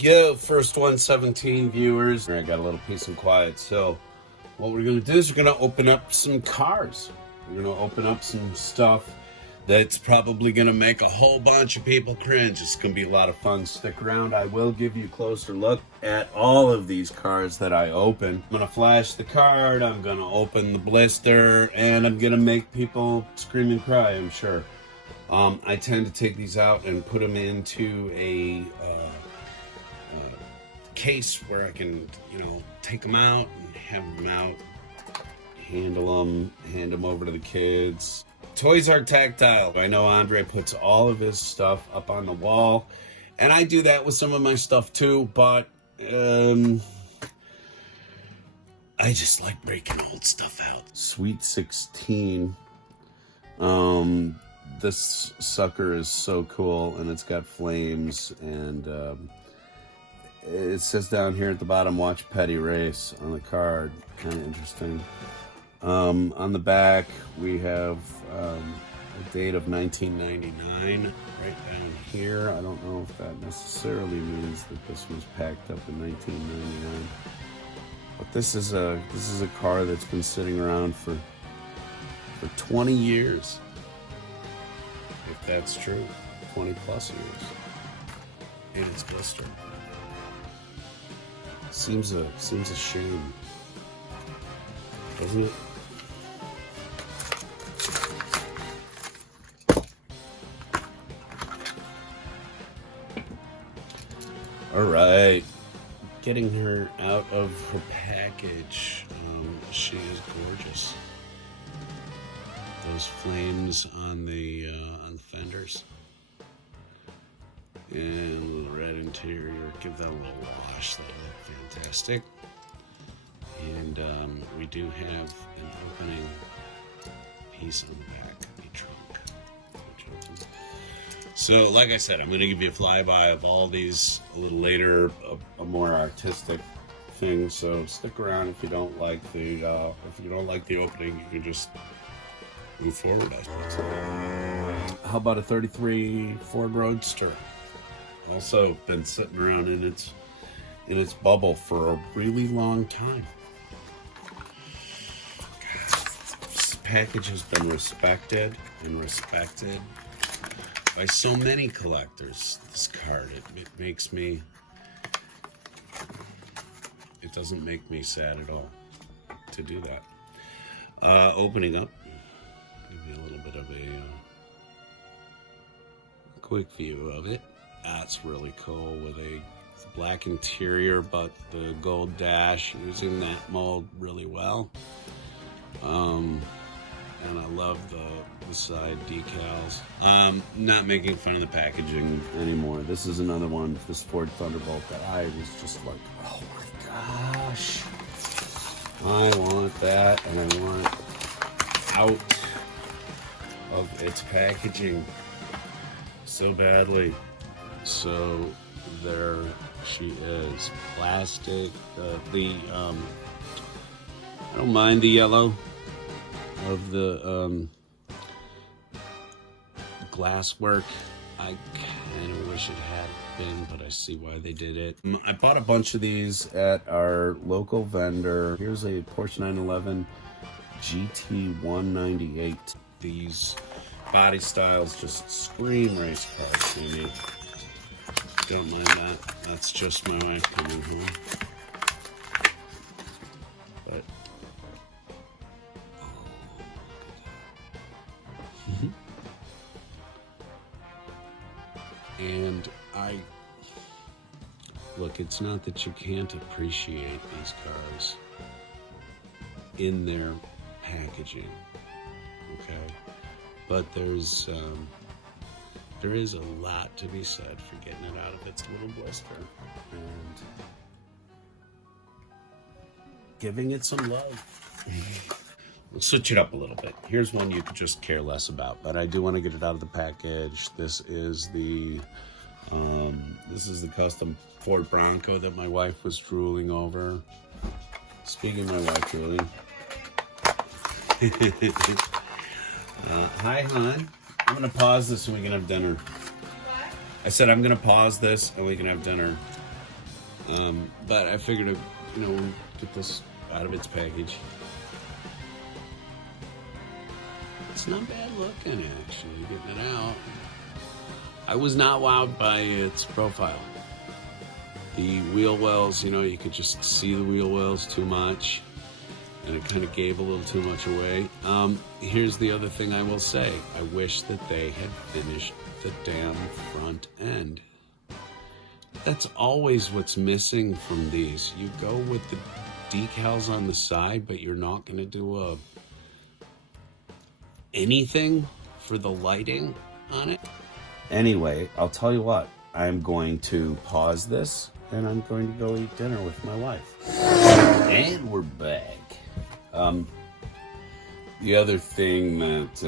Yo, first 117 viewers. I got a little peace and quiet. So what we're going to do is we're going to open up some cars. We're going to open up some stuff that's probably going to make a whole bunch of people cringe. It's going to be a lot of fun. Stick around. I will give you a closer look at all of these cars that I open. I'm going to flash the card. I'm going to open the blister. And I'm going to make people scream and cry, I'm sure. I tend to take these out and put them into a case where I can, take them out and have them out, handle them, hand them over to the kids. Toys are tactile. I know Andre puts all of his stuff up on the wall, and I do that with some of my stuff too, but I just like breaking old stuff out. Sweet 16. This sucker is so cool, and it's got flames, and it says down here at the bottom, watch Petty Race on the card. Kind of interesting. On the back, we have a date of 1999 right down here. I don't know if that necessarily means that this was packed up in 1999. But this is a car that's been sitting around for 20 years. If that's true, 20 plus years. And it's blistered. Seems a shame, doesn't it? All right, getting her out of her package. She is gorgeous. Those flames on the fenders. And a little red interior, give that a little wash, that'll look fantastic. And we do have an opening piece on the back of the trunk. So, like I said, I'm going to give you a flyby of all these a little later, a more artistic thing. So stick around if you don't like the opening. You can just move forward, I suppose. How about a 33 Ford Roadster? Also been sitting around in its bubble for a really long time. This package has been respected by so many collectors. This card, it doesn't make me sad at all to do that. Opening up, give you a little bit of a quick view of it. That's really cool with a black interior, but the gold dash using that mold really well. And I love the side decals. Not making fun of the packaging anymore. This is another one, this Ford Thunderbolt, that I was just like, oh my gosh, I want that, and I want out of its packaging so badly. So there she is, plastic. I don't mind the yellow of the glass work. I kind of wish it had been, but I see why they did it. I bought a bunch of these at our local vendor. Here's a Porsche 911 GT 198. These body styles just scream race cars to me. Don't mind that. That's just my wife coming home. But oh, look at that. And look, it's not that you can't appreciate these cars in their packaging, okay? But there is a lot to be said for getting it out of its little blister and giving it some love. We'll switch it up a little bit. Here's one you could just care less about, but I do want to get it out of the package. This is the custom Ford Bronco that my wife was drooling over. Speaking of my wife drooling. Hi, hon. I'm going to pause this and we can have dinner. What? I said I'm going to pause this and we can have dinner. But I figured, get this out of its package. It's not bad looking, actually, getting it out. I was not wowed by its profile. The wheel wells, you could just see the wheel wells too much, and it kind of gave a little too much away. Here's the other thing I will say. I wish that they had finished the damn front end. That's always what's missing from these. You go with the decals on the side, but you're not going to do anything for the lighting on it. Anyway, I'll tell you what. I'm going to pause this, and I'm going to go eat dinner with my wife. And we're back. The other thing that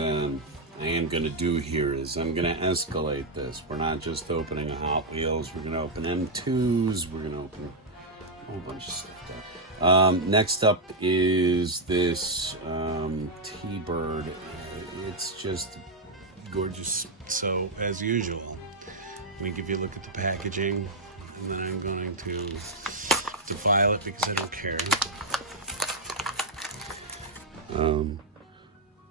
I am going to do here is I'm going to escalate this. We're not just opening a Hot Wheels. We're going to open M2s. We're going to open a whole bunch of stuff. Next up is this T-Bird. It's just gorgeous. So, as usual, let me give you a look at the packaging, and then I'm going to defile it because I don't care.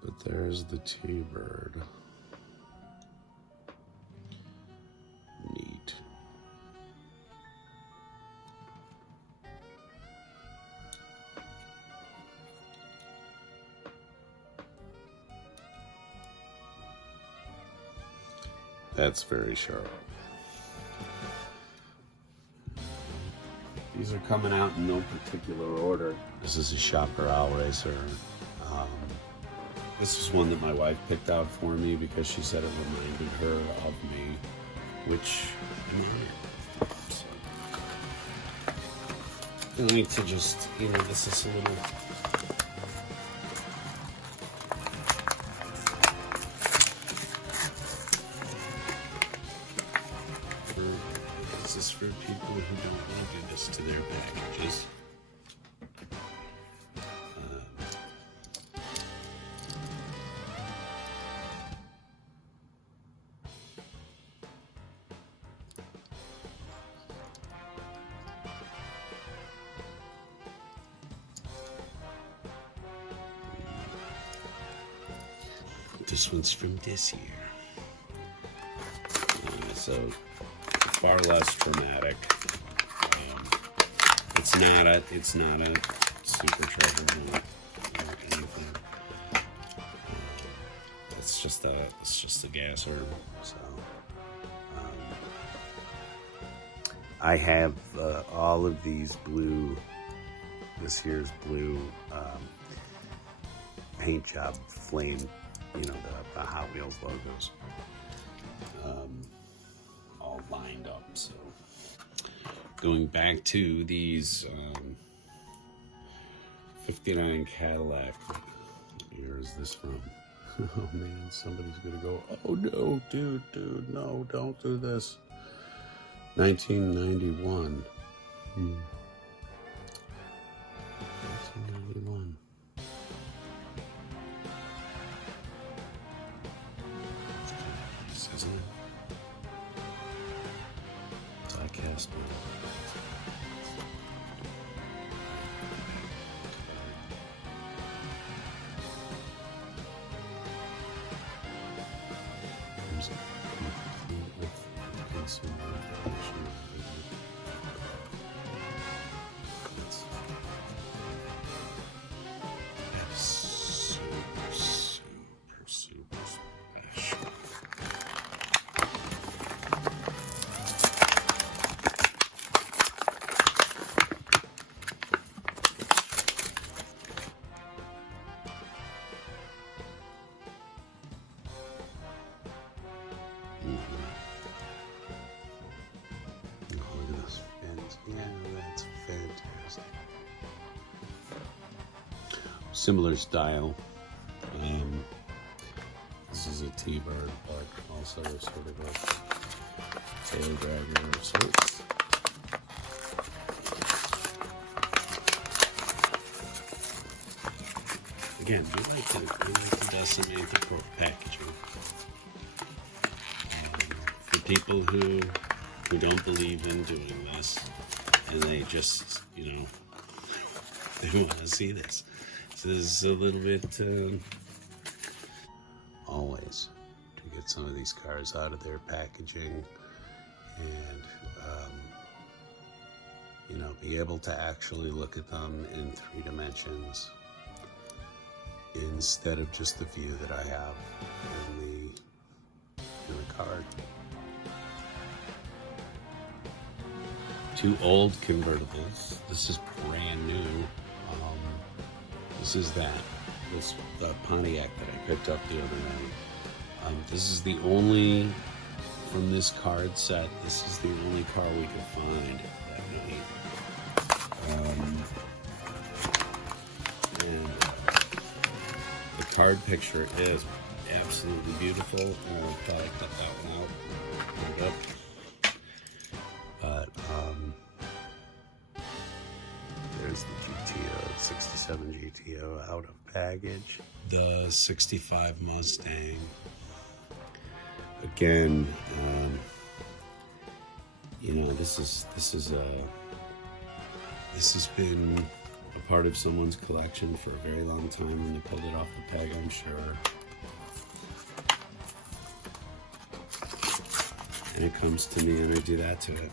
But there's the T-Bird. Neat. That's very sharp. These are coming out in no particular order. This is a Shocker Owl Racer. This is one that my wife picked out for me because she said it reminded her of me, which I'm honored. So, I need to just, this is a little... This is for people who don't want to do this to their packages. This one's from this year. So far less dramatic. It's not a supercharger or anything. It's just a gasser. So I have all of these blue. This year's blue paint job flame. The Hot Wheels logos all lined up. So going back to these 59 Cadillac, where is this from? Oh man, somebody's gonna go, oh no, dude, no, don't do this. 1991. 1991. Isn't it? Diecast. Similar style. This is a T-Bird, but also sort of a tail dragger of sorts. Again, we like to decimate the packaging. For people who don't believe in doing this, and they just, they want to see this. So this is a little bit, always to get some of these cars out of their packaging and, be able to actually look at them in 3 dimensions instead of just the view that I have in the card. 2 old convertibles. This is brand new. This is the Pontiac that I picked up the other night. This is the only, from this card set, this is the only car we could find that night. And the card picture is absolutely beautiful. I'll probably cut that one out. Put it up. But there's the GTO, 67 GTO out of baggage. The 65 Mustang. Again, this has been a part of someone's collection for a very long time, and they pulled it off the peg, I'm sure. And it comes to me and I do that to it.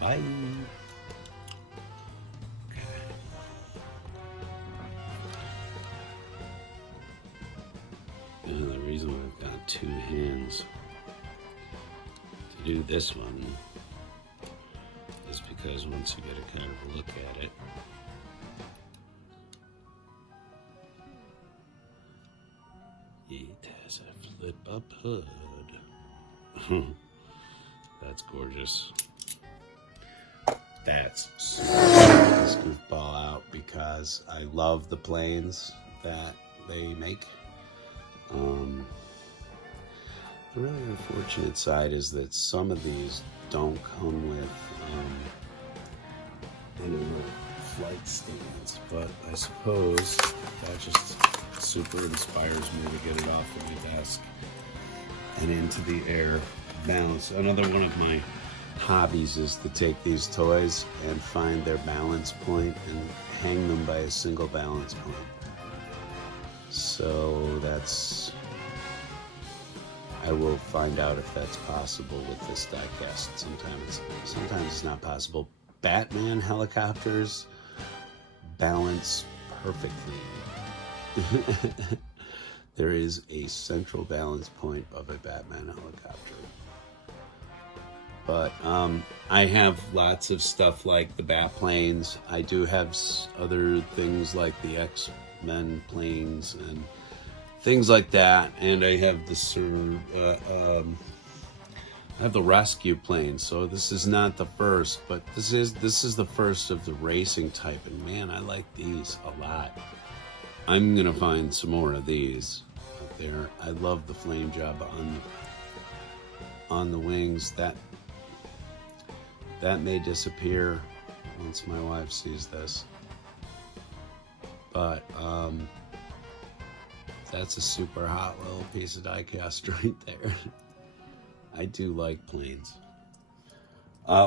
Bye. Okay. And the reason why I've got 2 hands to do this one is because once you get a kind of look at it, it has a flip-up hood. That's gorgeous. That's this goofball out because I love the planes that they make. The really unfortunate side is that some of these don't come with flight stands, but I suppose that just super inspires me to get it off of my desk and into the air, balance. Another one of my hobbies is to take these toys and find their balance point and hang them by a single balance point. So I will find out if that's possible with this diecast. Sometimes it's not possible. Batman helicopters balance perfectly. There is a central balance point of a Batman helicopter. But I have lots of stuff like the Bat planes. I do have other things like the X-Men planes and things like that. And I have the rescue plane. So this is not the first, but this is the first of the racing type. And man, I like these a lot. I'm gonna find some more of these up there. I love the flame job on the wings. That may disappear once my wife sees this. But that's a super hot little piece of die-cast right there. I do like planes.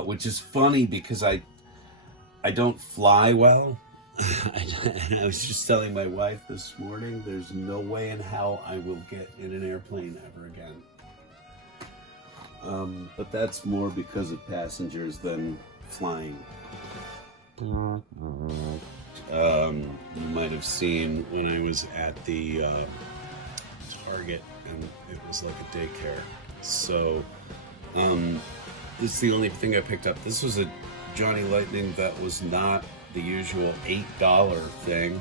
Which is funny because I don't fly well. And I was just telling my wife this morning, there's no way in hell I will get in an airplane ever again. But that's more because of passengers than flying. You might have seen when I was at the Target, and it was like a daycare. So, this is the only thing I picked up. This was a Johnny Lightning that was not the usual $8 thing.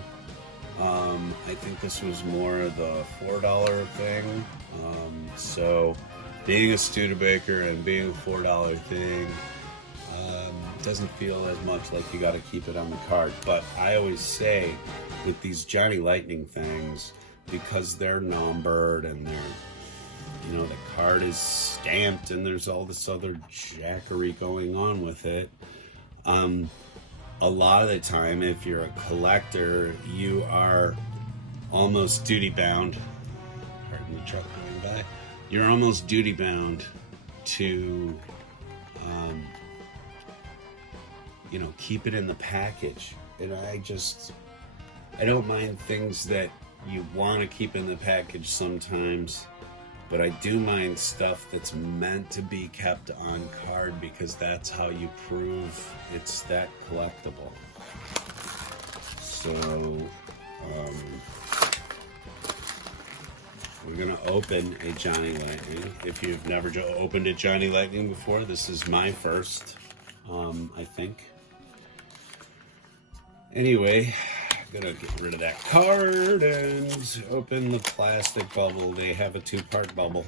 I think this was more the $4 thing. So, being a Studebaker and being a $4 thing doesn't feel as much like you got to keep it on the card. But I always say with these Johnny Lightning things, because they're numbered and they're, the card is stamped and there's all this other jackery going on with it. A lot of the time, if you're a collector, you are almost duty bound. Pardon the truck going by. You're almost duty bound to you know, keep it in the package. And I don't mind things that you want to keep in the package sometimes, but I do mind stuff that's meant to be kept on card, because that's how you prove it's that collectible. So, we're gonna open a Johnny Lightning. If you've never opened a Johnny Lightning before, this is my first, I think. Anyway, I'm gonna get rid of that card and open the plastic bubble. They have a 2-part bubble.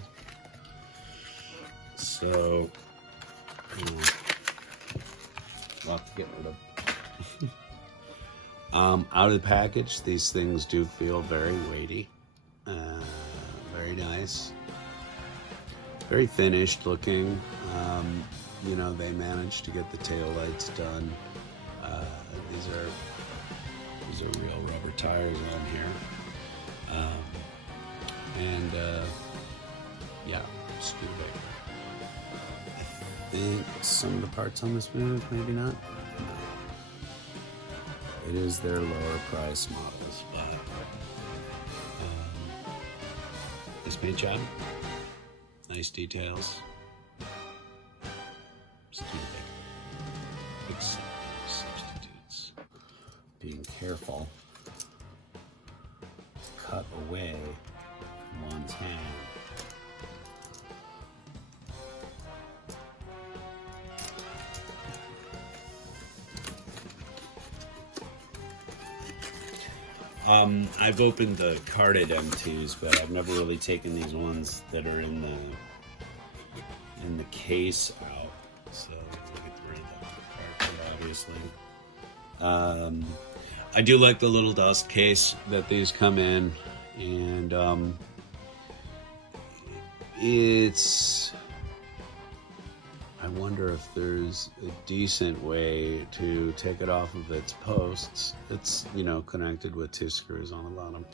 So, a lot to get rid of. Out of the package, these things do feel very weighty. Very nice. Very finished looking. You know, they managed to get the taillights done. These are real rubber tires on here. Yeah, Studebaker. I think some of the parts on this move, maybe not. No. It is their lower price models, but nice paint job, nice details. Studebaker. Big substitutes. Being careful. Cut away from one's hand. I've opened the carded M2s, but I've never really taken these ones that are in the case out. So we'll get rid of the card, obviously. I do like the little dust case that these come in, and I wonder if there's a decent way to take it off of its posts. It's, you know, connected with 2 screws on the bottom.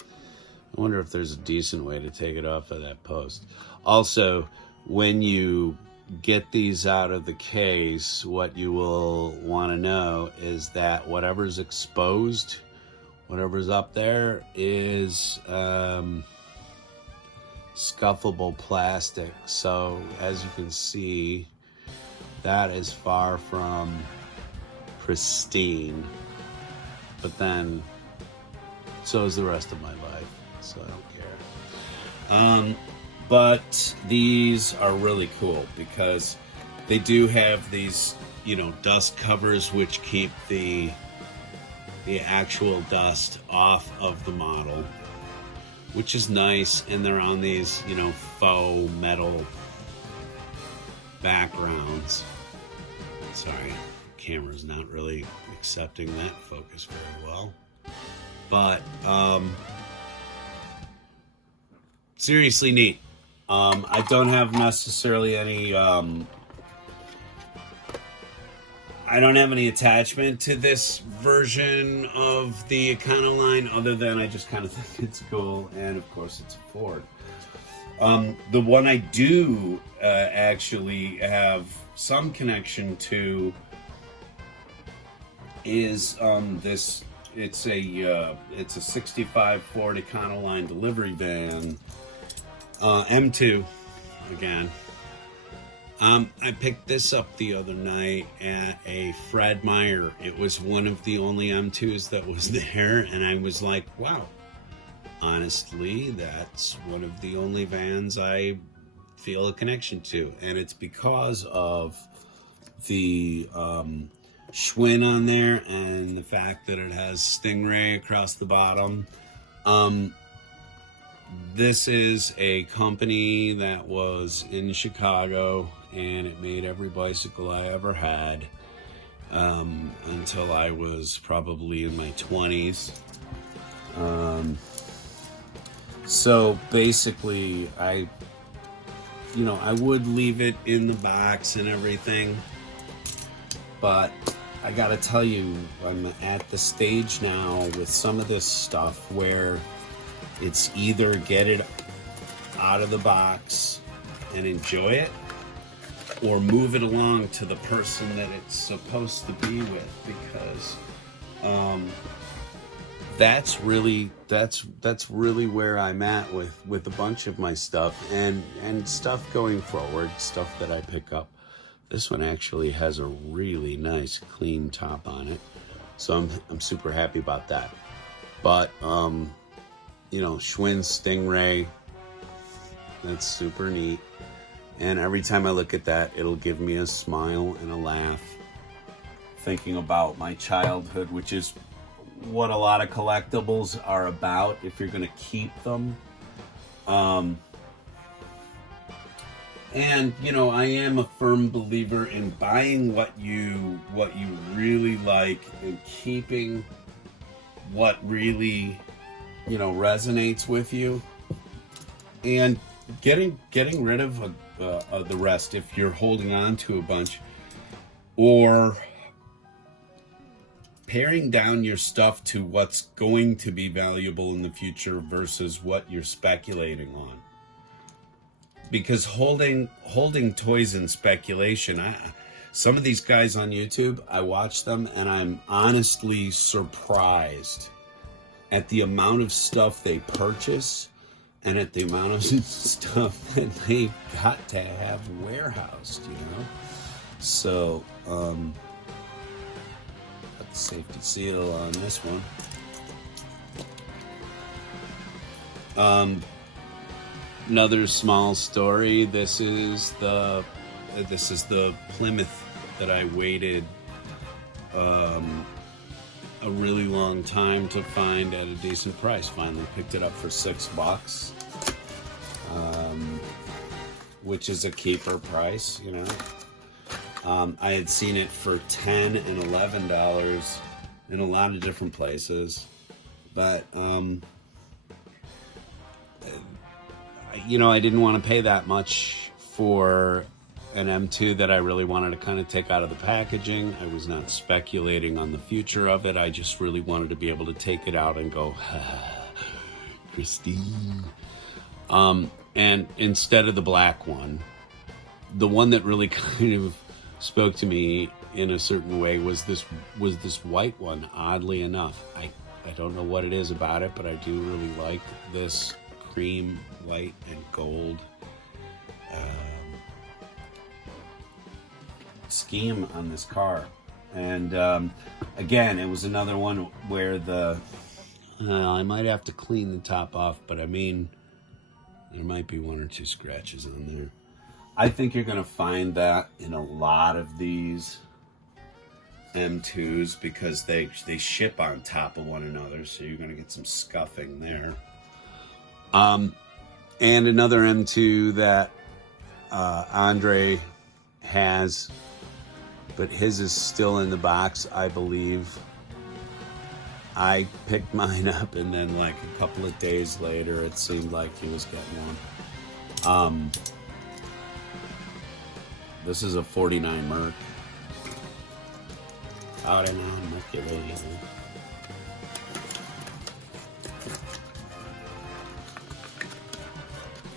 I wonder if there's a decent way to take it off of that post. Also, when you get these out of the case, what you will want to know is that whatever's exposed, whatever's up there, is scuffable plastic. So as you can see, that is far from pristine, but then so is the rest of my life, so I don't care. But these are really cool because they do have these, you know, dust covers which keep the actual dust off of the model, which is nice, and they're on these, you know, faux metal backgrounds. Sorry, camera's not really accepting that focus very well. But seriously neat. I don't have necessarily any I don't have any attachment to this version of the Econoline, other than I just kind of think it's cool, and of course it's a Ford. The one I do actually have some connection to is this. It's a 65 Ford Econoline delivery van, M2 again. I picked this up the other night at a Fred Meyer. It was one of the only M2s that was there, and I was like, wow. Honestly, that's one of the only vans I feel a connection to, and it's because of the Schwinn on there and the fact that it has Stingray across the bottom. This is a company that was in Chicago, and it made every bicycle I ever had until I was probably in my 20s. So basically, I would leave it in the box and everything, but I gotta tell you, I'm at the stage now with some of this stuff where it's either get it out of the box and enjoy it, or move it along to the person that it's supposed to be with, because that's really where I'm at with a bunch of my stuff and stuff going forward, stuff that I pick up. This one actually has a really nice clean top on it, so I'm super happy about that. But you know, Schwinn Stingray, that's super neat. And every time I look at that, it'll give me a smile and a laugh, thinking about my childhood, which is what a lot of collectibles are about if you're going to keep them. And you know, I am a firm believer in buying what you really like and keeping what really, you know, resonates with you, and getting rid of the rest if you're holding on to a bunch, or paring down your stuff to what's going to be valuable in the future versus what you're speculating on. Because holding toys in speculation, some of these guys on YouTube, I watch them and I'm honestly surprised at the amount of stuff they purchase and at the amount of stuff that they've got to have warehoused, you know? So, got the safety seal on this one. Another small story. This is the Plymouth that I waited a really long time to find at a decent price. Finally picked it up for $6, which is a keeper price, you know. I had seen it for $10 and $11 in a lot of different places, but you know, I didn't want to pay that much for an M2 that I really wanted to kind of take out of the packaging. I was not speculating on the future of it. I just really wanted to be able to take it out and go, Christine. And instead of the black one, the one that really kind of spoke to me in a certain way was this white one, oddly enough. I don't know what it is about it, but I do really like this cream, white, and gold scheme on this car. And again, it was another one where I might have to clean the top off, but I mean, there might be one or two scratches on there. I think you're going to find that in a lot of these M2s because they ship on top of one another, so you're going to get some scuffing there. And another M2 that Andre has, but his is still in the box, I believe. I picked mine up, and then like a couple of days later, it seemed like he was getting one. This is a 49 Merc. 49 Mercury.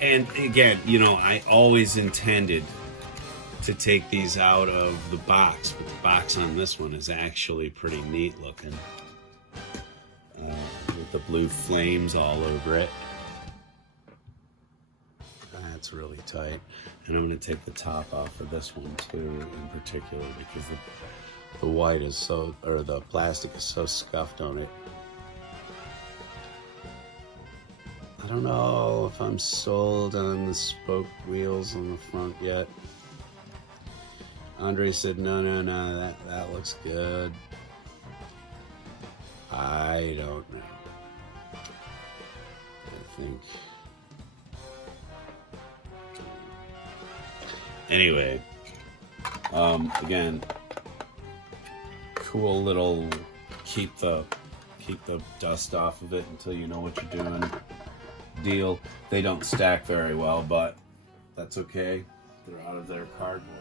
And again, you know, I always intended to take these out of the box, but the box on this one is actually pretty neat looking. With the blue flames all over it. That's really tight. And I'm going to take the top off of this one too, in particular, because the white is so, or the plastic is so scuffed on it. I don't know if I'm sold on the spoke wheels on the front yet. Andre said, no, that looks good. I don't know. I think. Anyway, again, cool little keep the dust off of it until you know what you're doing deal. They don't stack very well, but that's okay. They're out of their cardboard.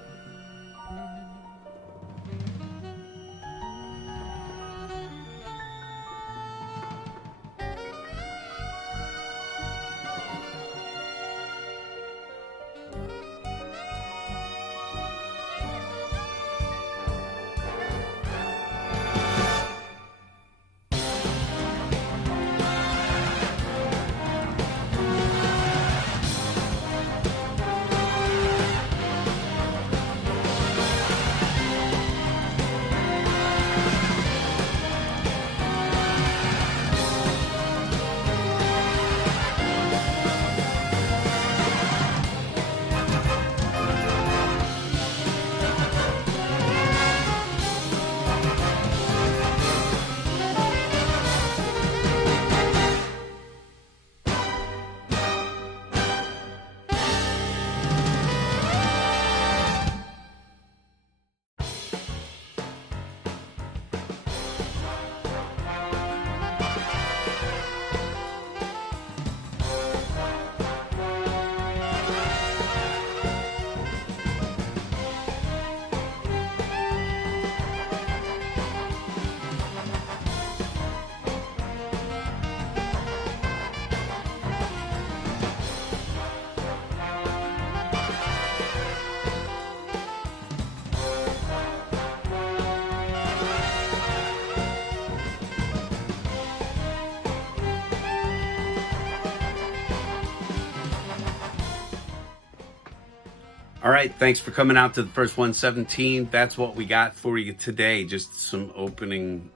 All right, thanks for coming out to the first 117. That's what we got for you today. Just some opening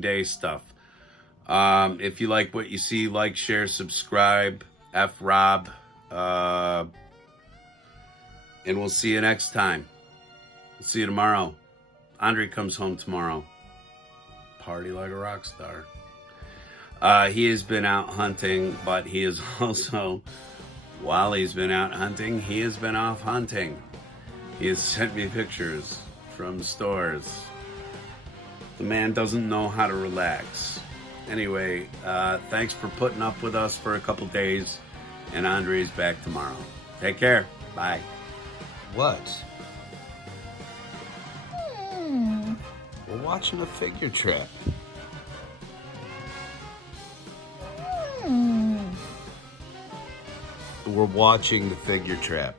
day stuff. If you like what you see, like, share, subscribe. F Rob. And we'll see you next time. We'll see you tomorrow. Andre comes home tomorrow. Party like a rock star. He has been out hunting, but he is also, while he's been out hunting, he has been off hunting. He has sent me pictures from stores. The man doesn't know how to relax. Anyway, thanks for putting up with us for a couple days, and Andre's back tomorrow. Take care. Bye. What? We're watching a figure trap. We're watching the figure trap.